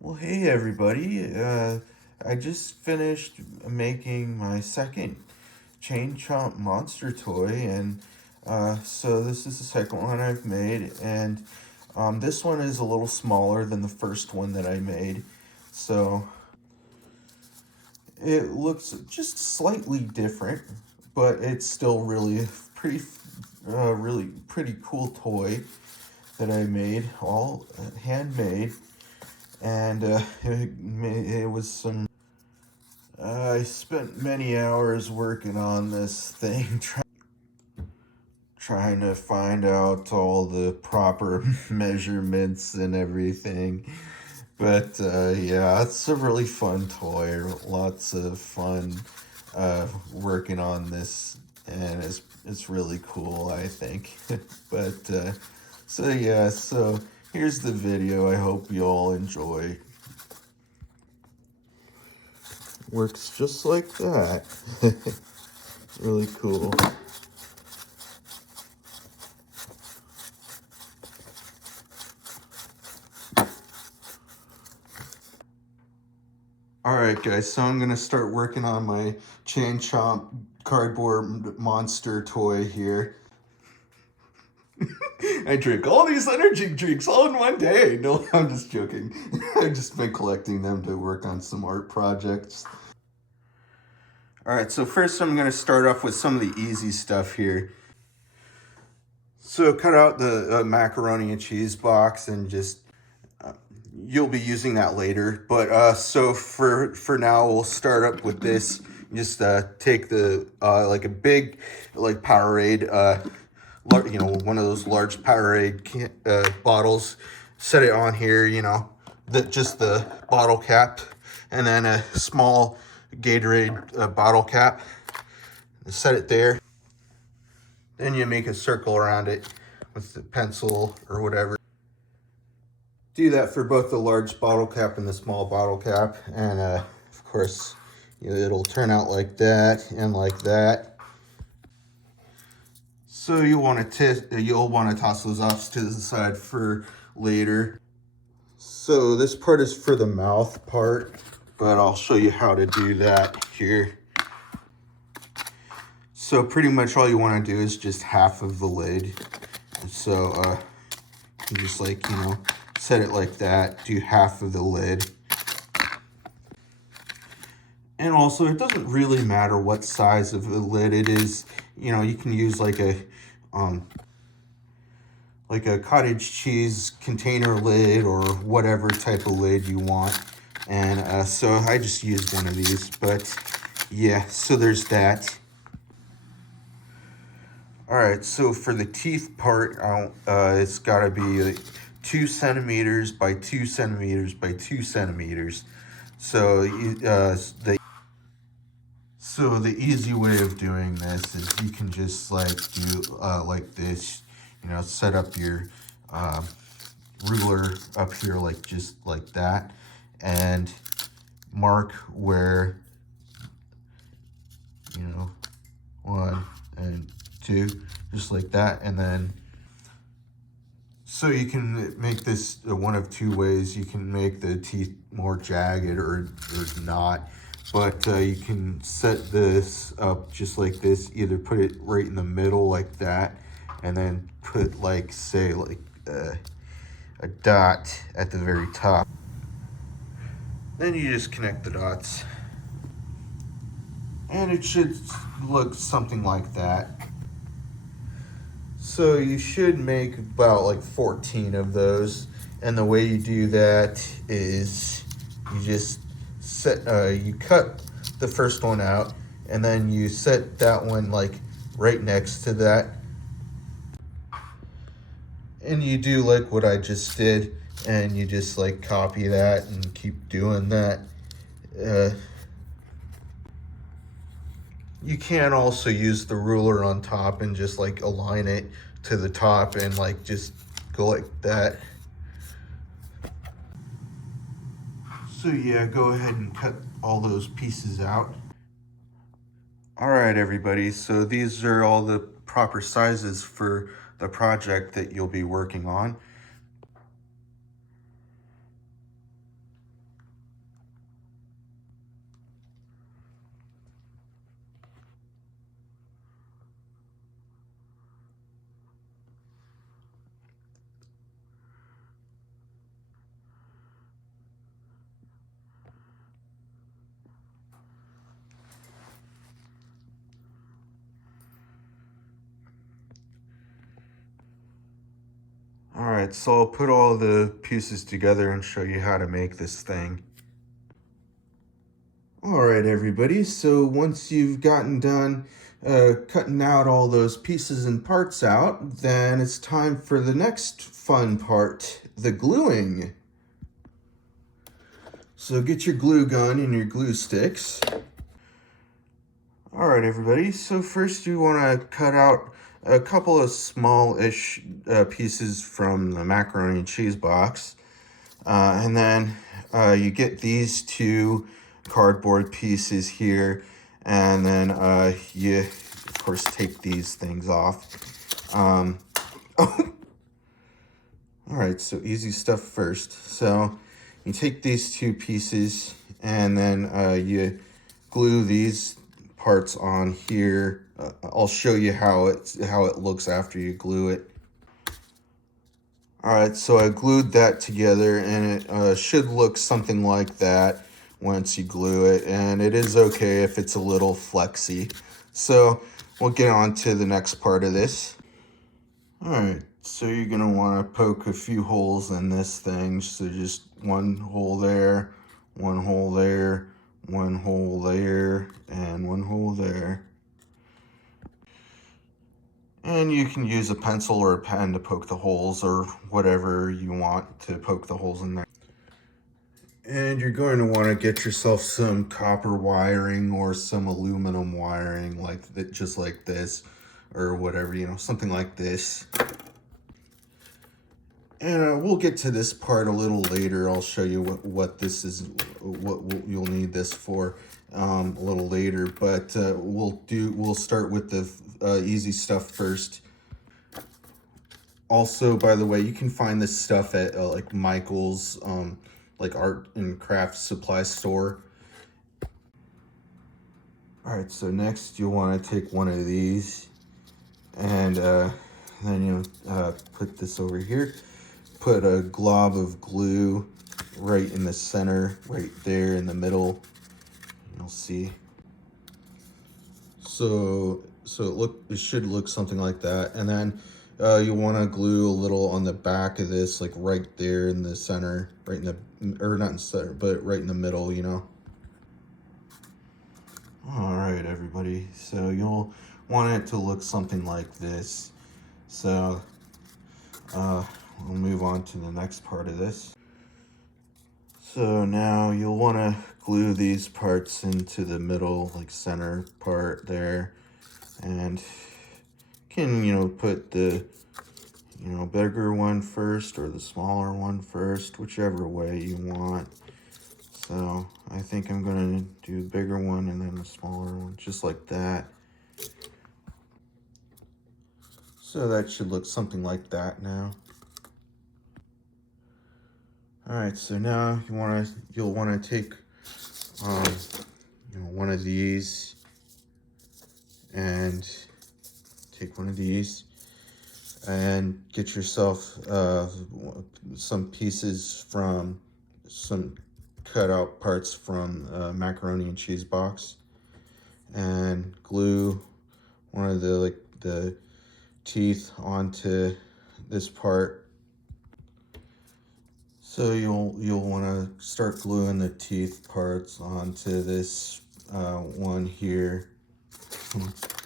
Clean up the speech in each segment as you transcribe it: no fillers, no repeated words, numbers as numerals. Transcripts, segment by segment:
Well, hey everybody. I just finished making my second Chain Chomp monster toy, and so this is the second one I've made, and this one is a little smaller than the first one that I made, so it looks just slightly different, but it's still really pretty cool toy that I made, all handmade, and it was some. I spent many hours working on this thing, trying to find out all the proper measurements and everything. But yeah, it's a really fun toy. Lots of fun working on this, and it's really cool, I think. But so yeah, so here's the video. I hope you all enjoy. Works just like that. Really cool. Alright guys, so I'm gonna start working on my Chain Chomp cardboard monster toy here. I drink all these energy drinks all in one day. No, I'm just joking. I've just been collecting them to work on some art projects. Alright, so first I'm gonna start off with some of the easy stuff here. So cut out the macaroni and cheese box and just you'll be using that later, but so for now we'll start up with this. Just take the like a big like Powerade, one of those large Powerade bottles, set it on here, just the bottle cap, and then a small Gatorade bottle cap, set it there. Then you make a circle around it with the pencil or whatever. Do that for both the large bottle cap and the small bottle cap, and of course it'll turn out like that and like that. So you'll want to toss those off to the side for later. So this part is for the mouth part, but I'll show you how to do that here. So pretty much all you want to do is just half of the lid. So you just set it like that, do half of the lid. And also, it doesn't really matter what size of the lid it is. You can use like a cottage cheese container lid or whatever type of lid you want. And so I just used one of these, but yeah, so there's that. All right, so for the teeth part, it's gotta be like 2 centimeters by 2 centimeters by 2 centimeters. So the easy way of doing this is you can just do like this, set up your ruler up here just like that, and mark where 1 and 2, just like that. And then so you can make this one of two ways. You can make the teeth more jagged or not, but you can set this up just like this. Either put it right in the middle like that, and then put say a dot at the very top. Then you just connect the dots, and it should look something like that. So you should make about 14 of those, and the way you do that is you just you cut the first one out, and then you set that one right next to that, and you do what I just did, and you just copy that and keep doing that. You can also use the ruler on top and just align it to the top and just go like that. So yeah, go ahead and cut all those pieces out. All right, everybody, so these are all the proper sizes for the project that you'll be working on. All right, so I'll put all the pieces together and show you how to make this thing. All right, everybody, so once you've gotten done cutting out all those pieces and parts out, then it's time for the next fun part, the gluing. So get your glue gun and your glue sticks. All right, everybody, so first you want to cut out a couple of small-ish pieces from the macaroni and cheese box. And then you get these two cardboard pieces here, and then you of course take these things off. Oh. All right, so easy stuff first. So you take these two pieces and then you glue these parts on here. I'll show you how it looks after you glue it. All right, so I glued that together, and it should look something like that once you glue it, and it is okay if it's a little flexy. So we'll get on to the next part of this. All right, so you're gonna wanna poke a few holes in this thing. So just one hole there, one hole there, one hole there, and one hole there. And you can use a pencil or a pen to poke the holes, or whatever you want to poke the holes in there. And you're going to want to get yourself some copper wiring or some aluminum wiring, just like this, or whatever, you know, something like this. And we'll get to this part a little later. I'll show you what this is, what you'll need this for a little later. But we'll start with the easy stuff first. Also, by the way, you can find this stuff at like Michael's, like art and craft supply store. All right, so next you'll want to take one of these, and then you put this over here. Put a glob of glue right in the center, right there in the middle. You'll see. So it should look something like that, and then you want to glue a little on the back of this, like right there in the center, right in the, or not in the center, but right in the middle, you know. All right, everybody. So you'll want it to look something like this. So we'll move on to the next part of this. So now you'll want to glue these parts into the middle, like center part there, and can, you know, put the, you know, bigger one first or the smaller one first, whichever way you want. So I think I'm going to do the bigger one and then the smaller one, just like that. So that should look something like that now. All right, so now you'll want to take you know, one of these, and take one of these and get yourself some pieces from some cut out parts from macaroni and cheese box, and glue one of the teeth onto this part. So you'll want to start gluing the teeth parts onto this one here.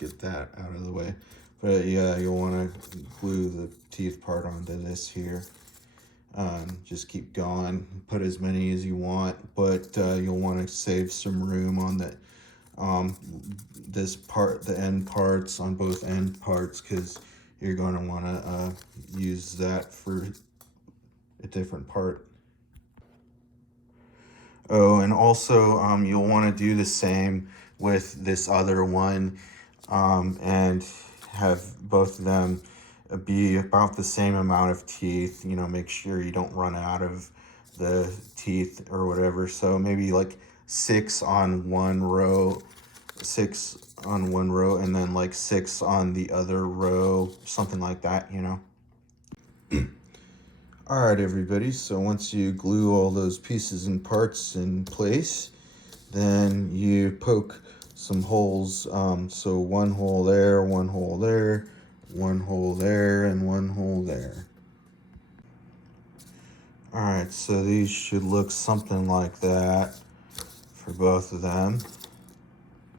Get that out of the way. But yeah, you'll want to glue the teeth part onto this here. Just keep going. Put as many as you want, but you'll want to save some room on the this part, the end parts, on both end parts, because you're going to want to use that for a different part. Oh, and also you'll want to do the same with this other one, and have both of them be about the same amount of teeth. You know, make sure you don't run out of the teeth or whatever. So maybe like 6 on one row, 6 on one row, and then like 6 on the other row, something like that, you know. All right, everybody, so once you glue all those pieces and parts in place, then you poke some holes. So one hole there, one hole there, one hole there, and one hole there. All right, so these should look something like that for both of them.